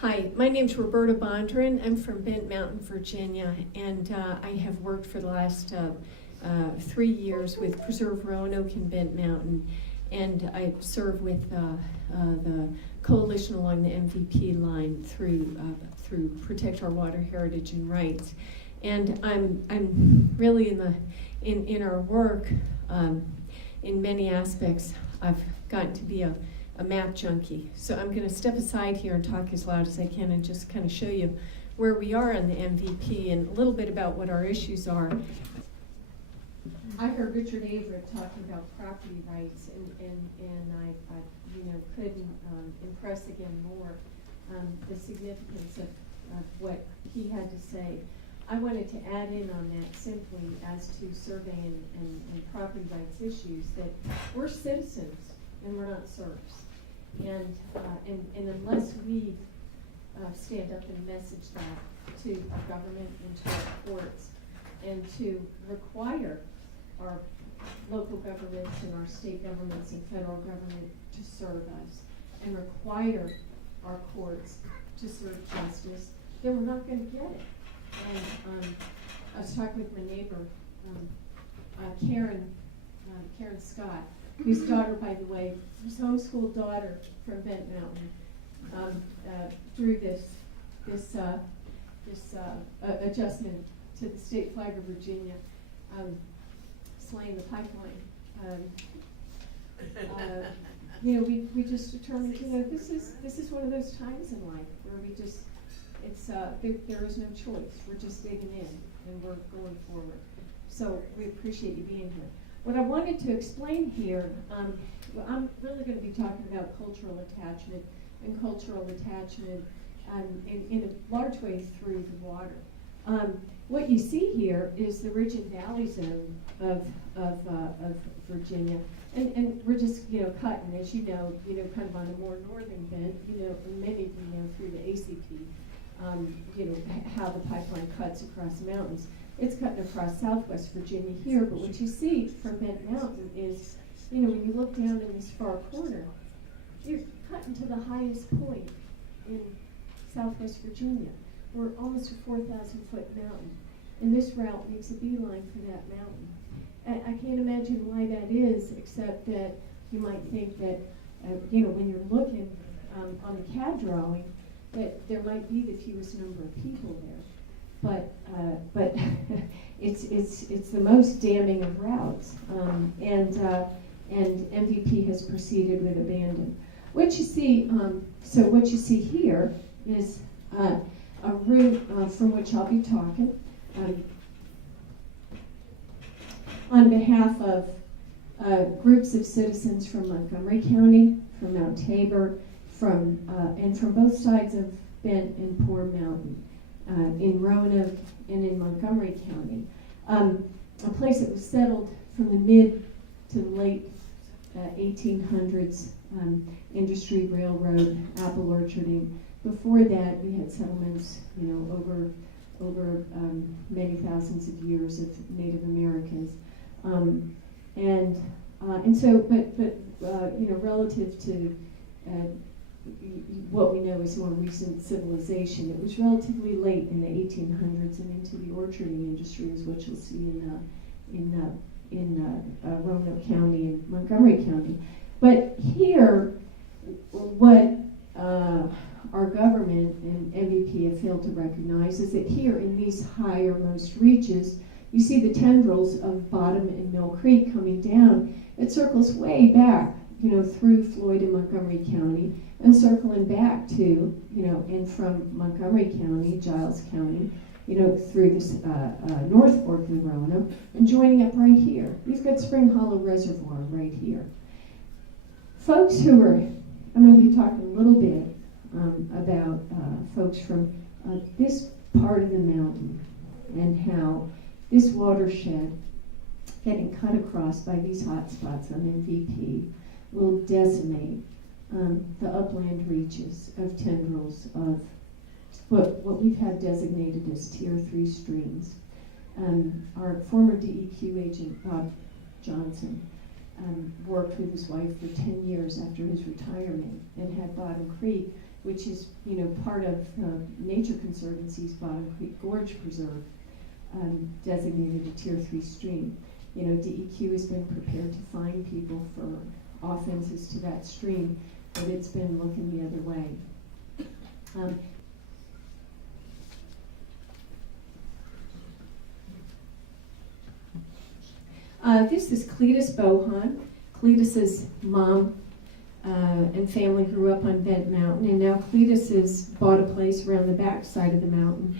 Hi, my name's Roberta Bondurant. I'm from Bent Mountain, Virginia, and I have worked for the last 3 years with Preserve Roanoke and Bent Mountain, and I serve with the coalition along the MVP line through Protect Our Water Heritage and Rights. And I'm really in our work, in many aspects, I've gotten to be a map junkie. So I'm going to step aside here and talk as loud as I can and just kind of show you where we are on the MVP and a little bit about what our issues are. I heard Richard Averett talking about property rights, and I couldn't impress again more the significance of what he had to say. I wanted to add in on that simply as to survey and property rights issues, that we're citizens and we're not serfs. And unless we stand up and message that to our government and to our courts, and to require our local governments and our state governments and federal government to serve us, and require our courts to serve justice, then we're not going to get it. And I was talking with my neighbor, Karen Scott, whose daughter, by the way, whose homeschooled daughter from Bent Mountain, drew this adjustment to the state flag of Virginia, slaying the pipeline. We just determined, this is one of those times in life where we just, there is no choice. We're just digging in and we're going forward. So we appreciate you being here. What I wanted to explain here, I'm really going to be talking about cultural attachment in a large way through the water. What you see here is the ridge and valley zone of Virginia, and we're just cutting, as you know, kind of on a more northern bend, and many of you know through the ACP, how the pipeline cuts across the mountains. It's cutting across southwest Virginia here, but what you see from Bent Mountain is, when you look down in this far corner, you're cutting to the highest point in southwest Virginia. We're almost a 4,000-foot mountain, and this route makes a beeline for that mountain. I can't imagine why that is, except that you might think that, when you're looking on the CAD drawing, that there might be the fewest number of people there. But it's the most damning of routes, and MVP has proceeded with abandon. What you see, what you see here is a route from which I'll be talking on behalf of groups of citizens from Montgomery County, from Mount Tabor, and from both sides of Bent and Poor Mountain. In Roanoke and in Montgomery County, a place that was settled from the mid to the late 1800s, industry, railroad, apple orcharding. Before that, we had settlements, over many thousands of years of Native Americans, relative to what we know is more recent civilization. It was relatively late in the 1800s and into the orcharding industry, is what you'll see in Roanoke County and Montgomery County. But here, what our government and MVP have failed to recognize is that here in these highermost reaches, you see the tendrils of Bottom and Mill Creek coming down. It circles way back, through Floyd and Montgomery County, and circling back to, and from Montgomery County, Giles County, through this North Fork of the Roanoke, and joining up right here. We've got Spring Hollow Reservoir right here. Folks I'm going to be talking a little bit about folks from this part of the mountain, and how this watershed getting cut across by these hot spots on MVP will decimate the upland reaches of tendrils of what we've had designated as Tier 3 streams. Our former DEQ agent, Bob Johnson, worked with his wife for 10 years after his retirement, and had Bottom Creek which is, part of Nature Conservancy's Bottom Creek Gorge Preserve, designated a Tier 3 stream. DEQ has been prepared to fine people for offenses to that stream, but it's been looking the other way. This is Cletus Bohan. Cletus's mom and family grew up on Bent Mountain, and now Cletus has bought a place around the back side of the mountain.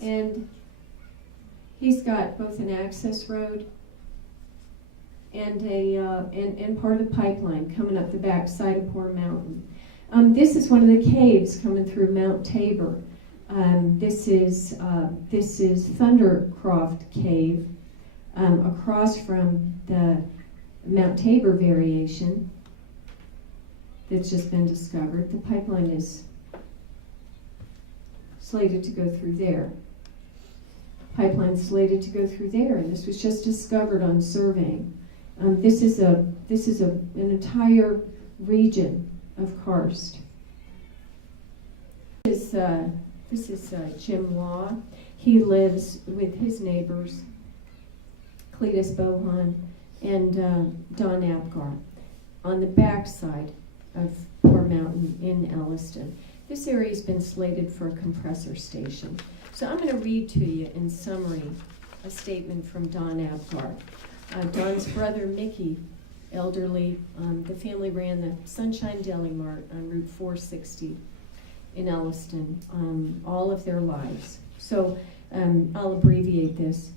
And he's got both an access road and and part of the pipeline coming up the back side of Poor Mountain. This is one of the caves coming through Mount Tabor. This is Thundercroft Cave, across from the Mount Tabor variation that's just been discovered. The pipeline is slated to go through there. Pipeline slated to go through there, and this was just discovered on surveying. This is an entire region of karst. This is Jim Law. He lives with his neighbors, Cletus Bohan and Don Apgar, on the backside of Poor Mountain in Elliston. This area has been slated for a compressor station. So I'm going to read to you in summary a statement from Don Apgar. Don's brother Mickey, elderly, the family ran the Sunshine Deli Mart on Route 460 in Elliston all of their lives. So I'll abbreviate this.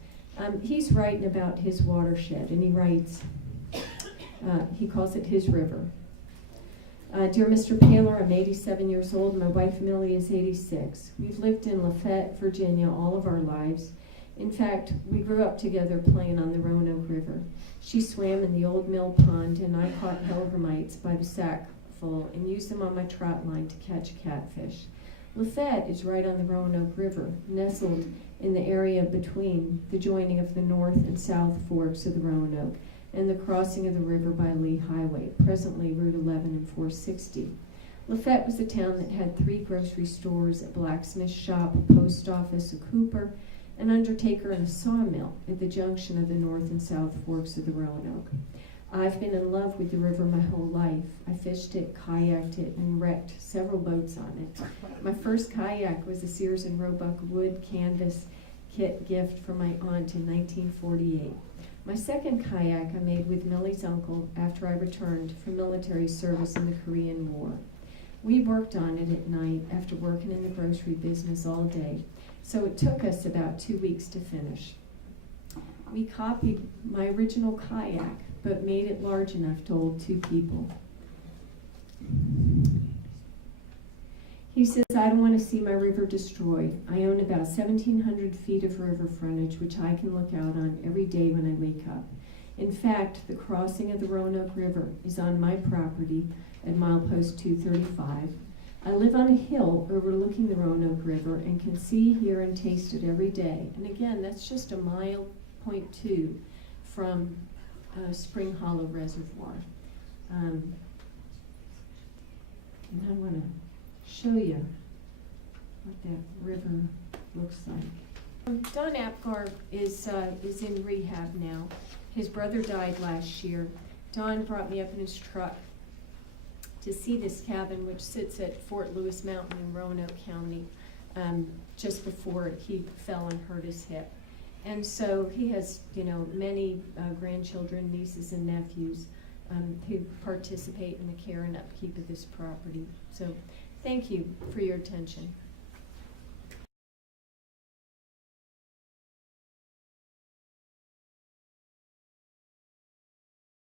He's writing about his watershed, and he writes, he calls it his river. Dear Mr. Paler, I'm 87 years old, and my wife Millie is 86. We've lived in Lafayette, Virginia all of our lives. In fact, we grew up together playing on the Roanoke River. She swam in the old mill pond, and I caught hellgrammites by the sackful and used them on my trout line to catch catfish. Lafayette is right on the Roanoke River, nestled in the area between the joining of the north and south forks of the Roanoke and the crossing of the river by Lee Highway, presently Route 11 and 460. Lafayette was a town that had 3 grocery stores, a blacksmith shop, a post office, a cooper, an undertaker, and a sawmill at the junction of the north and south forks of the Roanoke. I've been in love with the river my whole life. I fished it, kayaked it, and wrecked several boats on it. My first kayak was a Sears and Roebuck wood canvas kit gift from my aunt in 1948. My second kayak I made with Millie's uncle after I returned from military service in the Korean War. We worked on it at night after working in the grocery business all day, so it took us about 2 weeks to finish. We copied my original kayak, but made it large enough to hold 2 people. He says, I don't want to see my river destroyed. I own about 1,700 feet of river frontage, which I can look out on every day when I wake up. In fact, the crossing of the Roanoke River is on my property at milepost 235. I live on a hill overlooking the Roanoke River and can see, hear, and taste it every day. And again, that's just a mile, 0.2 from Spring Hollow Reservoir. And I want to show you what that river looks like. Don Apgar is in rehab now. His brother died last year. Don brought me up in his truck to see this cabin, which sits at Fort Lewis Mountain in Roanoke County, just before he fell and hurt his hip. And so he has, many grandchildren, nieces and nephews who participate in the care and upkeep of this property. So thank you for your attention.